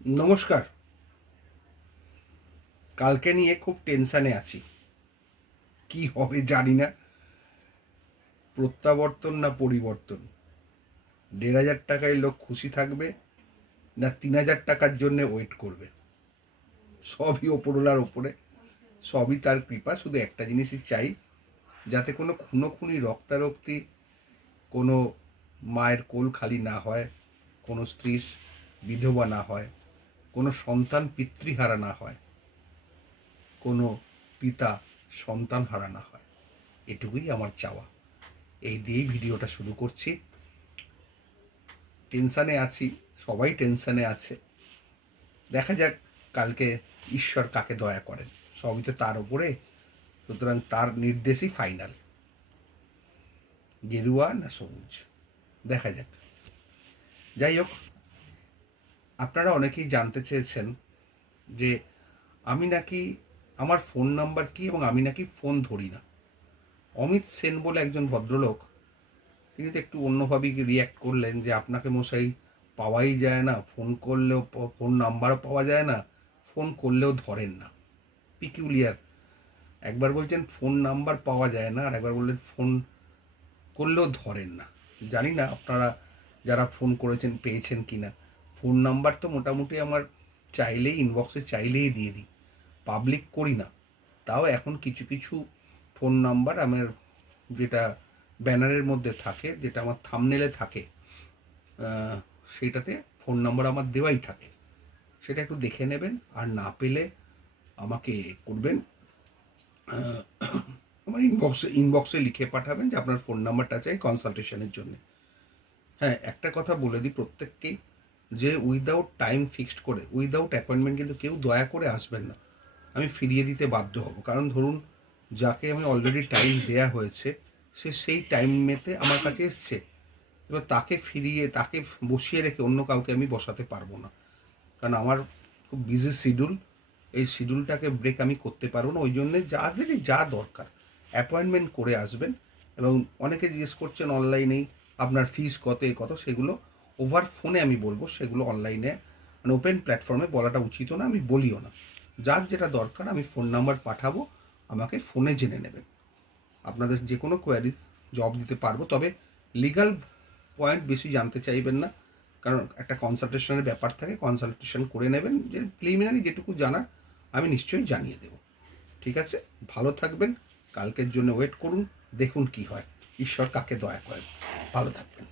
নমস্কার। কালকে নিয়ে খুব টেনশানে আছি। কি হবে জানি না। প্রত্যাবর্তন না পরিবর্তন। ১,৫০০ টাকায় লোক খুশি থাকবে না ৩,০০০ টাকার জন্য ওয়েট করবে। সবই ওপরওয়ালার ওপরে, সবই তার কৃপা। শুধু একটা জিনিসই চাই, যাতে কোনো খুনোখুনি রক্তারক্তি, কোনো মায়ের কোল খালি না হয়, কোনো স্ত্রী বিধবা না হয়, কোনো সন্তান পিতৃহারা না হয়, কোনো পিতা সন্তান হারা না হয়। এটুকুই আমার চাওয়া। এই দিয়েই ভিডিওটা শুরু করছি। টেনশানে আছি, সবাই টেনশানে আছে। দেখা যাক কালকে ঈশ্বর কাকে দয়া করেন। সবই তো তার উপরে, সুতরাং তার নির্দেশই ফাইনাল। গেরুয়া না সবুজ, দেখা যাক। যাই হোক, আপনারা অনেকেই জানতে চেয়েছেন যে আমি নাকি, আমার ফোন নাম্বার কি এবং আমি নাকি ফোন ধরি না। অমিত সেন বলে একজন ভদ্রলোক, তিনি তো একটু অন্যভাবেই রিয়্যাক্ট করলেন যে আপনাকে মশাই পাওয়াই যায় না, ফোন করলেও ফোন নাম্বারও পাওয়া যায় না, ফোন করলেও ধরেন না। পিকিউলিয়ার। একবার বলছেন ফোন নাম্বার পাওয়া যায় না, আর একবার বললেন ফোন করলেও ধরেন না। জানি না আপনারা যারা ফোন করেছেন পেয়েছেন কি না। ফোন নাম্বার তো মোটামুটি আমার চাইলেই, ইনবক্সে চাইলেই দিয়ে দিই, পাবলিক করি না। তাও এখন কিছু কিছু ফোন নাম্বার আমার, যেটা ব্যানারের মধ্যে থাকে, যেটা আমার থাম্বনেলে থাকে, সেইটাতে ফোন নাম্বার আমার দেওয়াই থাকে। সেটা একটু দেখে নেবেন, আর না পেলে আমাকে করবেন, আমার ইনবক্সে লিখে পাঠাবেন যে আপনার ফোন নাম্বারটা চাই কনসালটেশনের জন্য। হ্যাঁ, একটা কথা বলে দিই প্রত্যেককেই, যে উইদাউট টাইম ফিক্সড করে, উইদাউট অ্যাপয়েন্টমেন্ট কিন্তু কেউ দয়া করে আসবেন না। আমি ফিরিয়ে দিতে বাধ্য হব। কারণ ধরুন, যাকে আমি অলরেডি টাইম দেয়া হয়েছে, সে সেই টাইমেতে আমার কাছে এসছে। এবার তাকে ফিরিয়ে, তাকে বসিয়ে রেখে অন্য কাউকে আমি বসাতে পারবো না। কারণ আমার খুব বিজি শিডিউল। এই শিডিউলটাকে ব্রেক আমি করতে পারবো না। ওই জন্যে যাদেরই যা দরকার অ্যাপয়েন্টমেন্ট করে আসবেন। এবং অনেকে জিজ্ঞেস করছেন অনলাইনেই আপনার ফিস কত, কত, সেগুলো ওভার ফোনে আমি বলবো, সেগুলো অনলাইনে মানে ওপেন প্ল্যাটফর্মে বলাটা উচিত না, আমি বলিও না। যার যেটা দরকার আমি ফোন নাম্বার পাঠাবো, আমাকে ফোনে জেনে নেবেন। আপনাদের যে কোনো কোয়ারি জব দিতে পারবো। তবে লিগ্যাল পয়েন্ট বেশি জানতে চাইবেন না, কারণ একটা কনসালটেশনের ব্যাপার থাকে। কনসালটেশন করে নেবেন, যে প্রিলিমিনারি যেটুকু জানার আমি নিশ্চয়ই জানিয়ে দেব। ঠিক আছে, ভালো থাকবেন। কালকের জন্য ওয়েট করুন, দেখুন কি হয়, ঈশ্বর কাকে দয়া করেন। ভালো থাকবেন।